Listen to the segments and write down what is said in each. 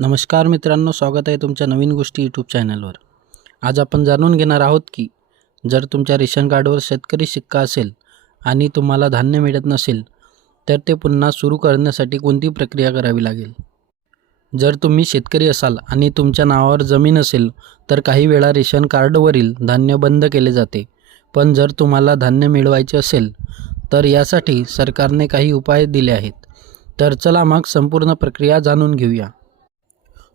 नमस्कार मित्रांनो स्वागत आहे तुमच्या नवीन गोष्टी यूट्यूब चॅनलवर आज आपण जाणून घेणार आहोत की जर तुमच्या रेशन कार्डवर शेतकरी शिक्का असेल आणि तुम्हाला धान्य मिळत नसेल तर ते पुन्हा सुरू करण्यासाठी कोणती प्रक्रिया करावी लागेल? जर तुम्ही शेतकरी असाल आणि तुमच्या नावावर जमीन असेल तर काही वेळा रेशन कार्डवरील धान्य बंद केले जाते. पण जर तुम्हाला धान्य मिळवायचे असेल तर यासाठी सरकारने काही उपाय दिले आहेत. तर चला मग संपूर्ण प्रक्रिया जाणून घेऊया.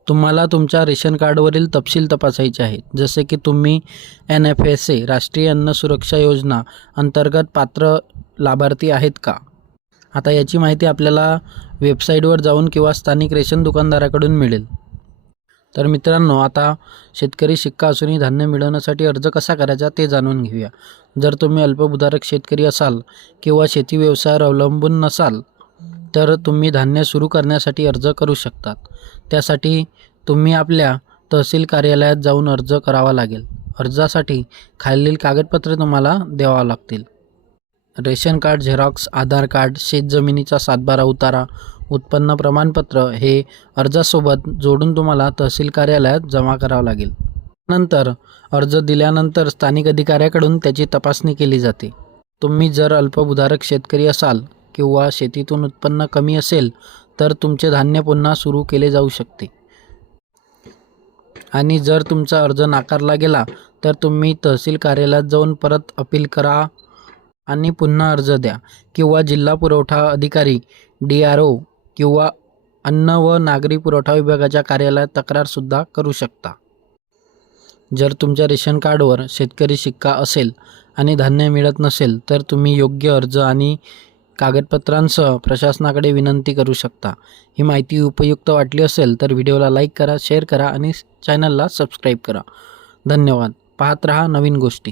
तुम्हाला तुमच्या रेशन कार्डवरील तपशील तपासायचे आहेत. जसे की तुम्ही एन एफ एस ए राष्ट्रीय अन्न सुरक्षा योजना अंतर्गत पात्र लाभार्थी आहेत का? आता याची माहिती आपल्याला वेबसाईटवर जाऊन किंवा स्थानिक रेशन दुकानदाराकडून मिळेल. तर मित्रांनो आता शेतकरी शिक्का असूनही धान्य मिळवण्यासाठी अर्ज कसा करायचा ते जाणून घेऊया. जर तुम्ही अल्पभूधारक शेतकरी असाल किंवा शेती व्यवसायावर अवलंबून नसाल तर तुम्ही धान्य सुरू करण्यासाठी अर्ज करू शकतात. त्यासाठी तुम्ही आपल्या तहसील कार्यालयात जाऊन अर्ज करावा लागेल. अर्जासाठी खालील कागदपत्रे तुम्हाला द्यावा लागतील. Ration card xerox Aadhaar card शेतजमिनीचा सातबारा उतारा उत्पन्न प्रमाणपत्र हे अर्जासोबत जोडून तुम्हाला तहसील कार्यालयात जमा करावं लागेल. नंतर अर्ज दिल्यानंतर स्थानिक अधिकाऱ्याकडून त्याची तपासणी केली जाते. तुम्ही जर अल्पभूधारक शेतकरी असाल किंवा शेतीतून उत्पन्न कमी असेल तर तुमचे धान्य पुन्हा सुरू केले जाऊ शकते. आणि जर तुमचा अर्ज नाकारला गेला तर तुम्ही तहसील कार्यालयात जाऊन परत अपील करा आणि पुन्हा अर्ज द्या. किंवा जिल्हा पुरवठा अधिकारी डी आर ओ किंवा अन्न व नागरी पुरवठा विभागाच्या कार्यालयात तक्रारसुद्धा करू शकता. जर तुमच्या रेशन कार्डवर शेतकरी शिक्का असेल आणि धान्य मिळत नसेल तर तुम्ही योग्य अर्ज आणि कागदपत्रांसह प्रशासनाकडे विनंती करू शकता. ही माहिती उपयुक्त वाटली असेल तर व्हिडिओला लाईक करा शेअर करा आणि चॅनलला सबस्क्राईब करा. धन्यवाद. पाहत रहा नवीन गोष्टी.